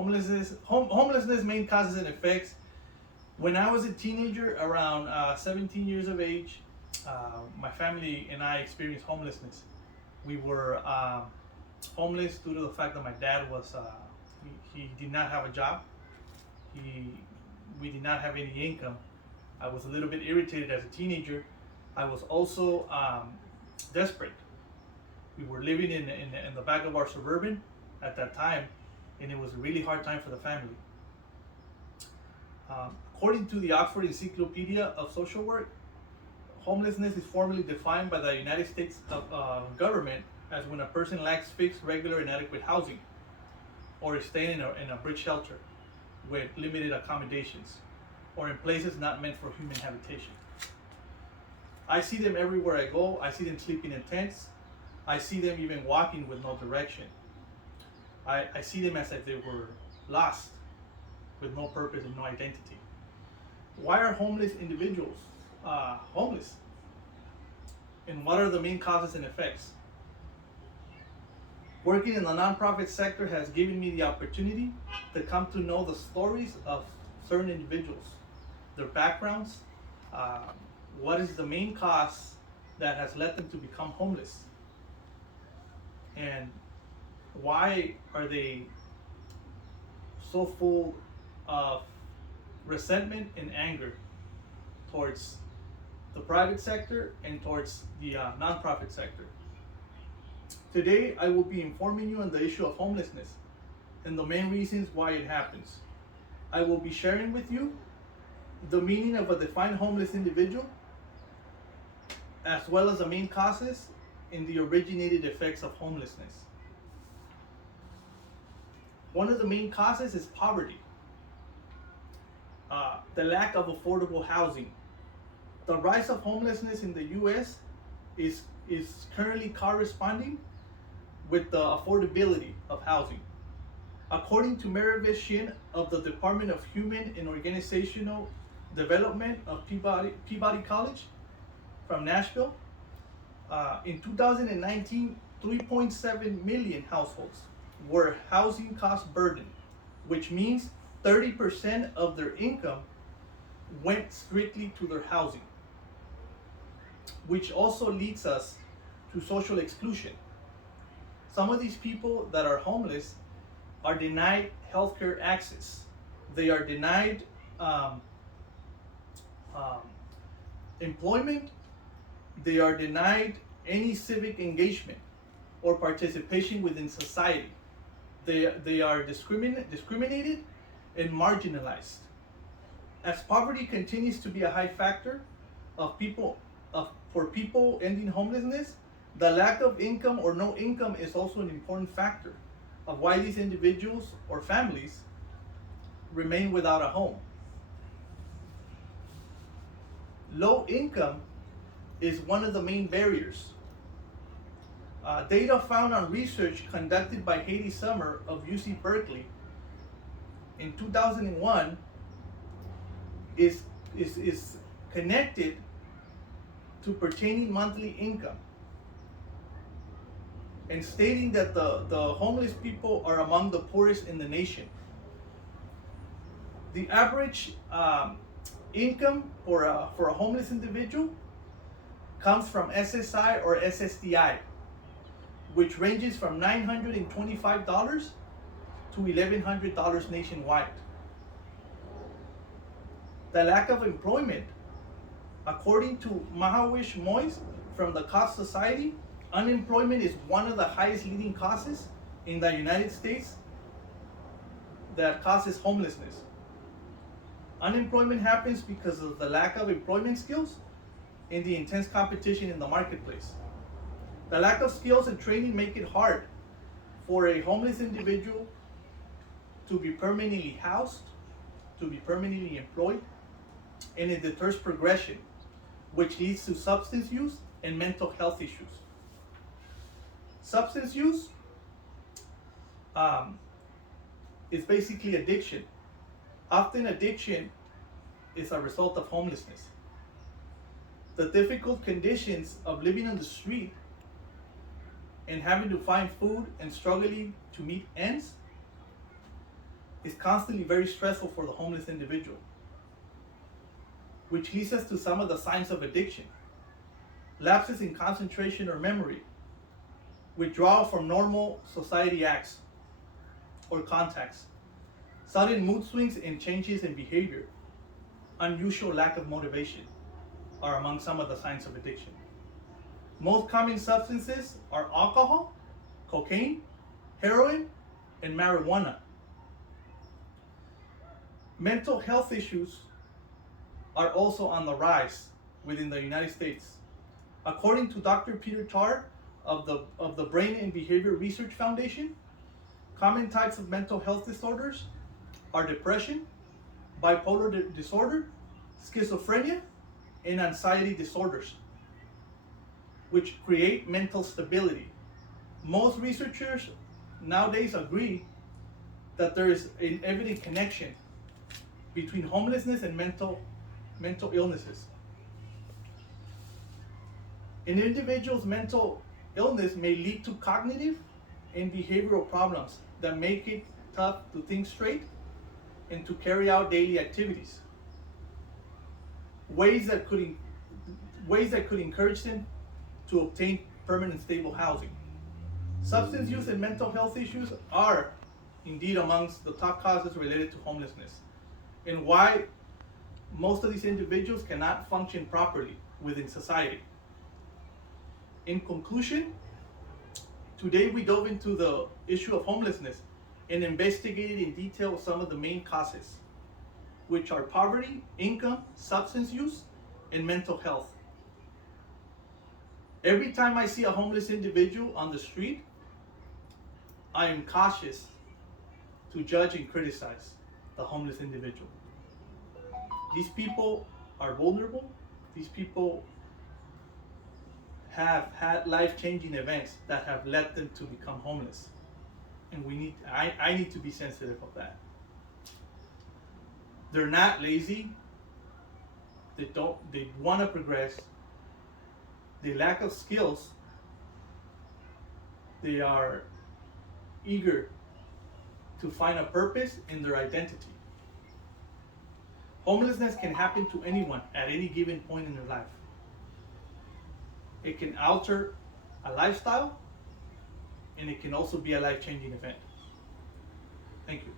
Homelessness main causes and effects. When I was a teenager, around 17 years of age, my family and I experienced homelessness. We were homeless due to the fact that my dad was he did not have a job. He We did not have any income. I was a little bit irritated as a teenager. I was also desperate. We were living in the back of our suburban at that time, and it was a really hard time for the family. According to the Oxford Encyclopedia of Social Work, homelessness is formally defined by the United States government as when a person lacks fixed, regular, and adequate housing, or is staying in a bridge shelter with limited accommodations, or in places not meant for human habitation. I see them everywhere I go. I see them sleeping in tents. I see them even walking with no direction. I see them as if they were lost, with no purpose and no identity. Why are homeless individuals homeless? And what are the main causes and effects? Working in the nonprofit sector has given me the opportunity to come to know the stories of certain individuals, their backgrounds, what is the main cause that has led them to become homeless, and why are they so full of resentment and anger towards the private sector and towards the nonprofit sector. Today, I will be informing you on the issue of homelessness and the main reasons why it happens. I will be sharing with you the meaning of a defined homeless individual, as well as the main causes and the originated effects of homelessness. One of the main causes is poverty, the lack of affordable housing. The rise of homelessness in the U.S. is currently corresponding with the affordability of housing. According to Merivis Shin of the Department of Human and Organizational Development of Peabody College from Nashville, in 2019, 3.7 million households were housing cost burdened, which means 30% of their income went strictly to their housing, which also leads us to social exclusion. Some of these people that are homeless are denied healthcare access. They are denied employment. They are denied any civic engagement or participation within society. They are discriminated and marginalized. As poverty continues to be a high factor for people ending homelessness, the lack of income or no income is also an important factor of why these individuals or families remain without a home. Low income is one of the main barriers. Data found on research conducted by Haiti Summer of UC Berkeley in 2001 is connected to pertaining monthly income, and stating that the homeless people are among the poorest in the nation. The average income for a homeless individual comes from SSI or SSDI, which ranges from $925 to $1,100 nationwide. The lack of employment, according to Mahawish Moyes from the Cost Society, unemployment is one of the highest leading causes in the United States that causes homelessness. Unemployment happens because of the lack of employment skills and the intense competition in the marketplace. The lack of skills and training make it hard for a homeless individual to be permanently housed, to be permanently employed, and it deters progression, which leads to substance use and mental health issues. Substance use is basically addiction. Often addiction is a result of homelessness. The difficult conditions of living on the street and having to find food and struggling to meet ends is constantly very stressful for the homeless individual, which leads us to some of the signs of addiction: lapses in concentration or memory, withdrawal from normal society acts or contacts, sudden mood swings and changes in behavior, unusual lack of motivation are among some of the signs of addiction. Most common substances are alcohol, cocaine, heroin, and marijuana. Mental health issues are also on the rise within the United States. According to Dr. Peter Tarr of the Brain and Behavior Research Foundation, common types of mental health disorders are depression, bipolar disorder, schizophrenia, and anxiety disorders, which create mental stability. Most researchers nowadays agree that there is an evident connection between homelessness and mental illnesses. An individual's mental illness may lead to cognitive and behavioral problems that make it tough to think straight and to carry out daily activities. Ways that could encourage them to obtain permanent stable housing. Substance use and mental health issues are indeed amongst the top causes related to homelessness, and why most of these individuals cannot function properly within society. In conclusion, today we dove into the issue of homelessness and investigated in detail some of the main causes, which are poverty, income, substance use, and mental health. Every time I see a homeless individual on the street, I am cautious to judge and criticize the homeless individual. These people are vulnerable. These people have had life-changing events that have led them to become homeless. And I need to be sensitive of that. They're not lazy. They want to progress. They lack of skills. They are eager to find a purpose in their identity. Homelessness can happen to anyone at any given point in their life. It can alter a lifestyle, and it can also be a life-changing event. Thank you.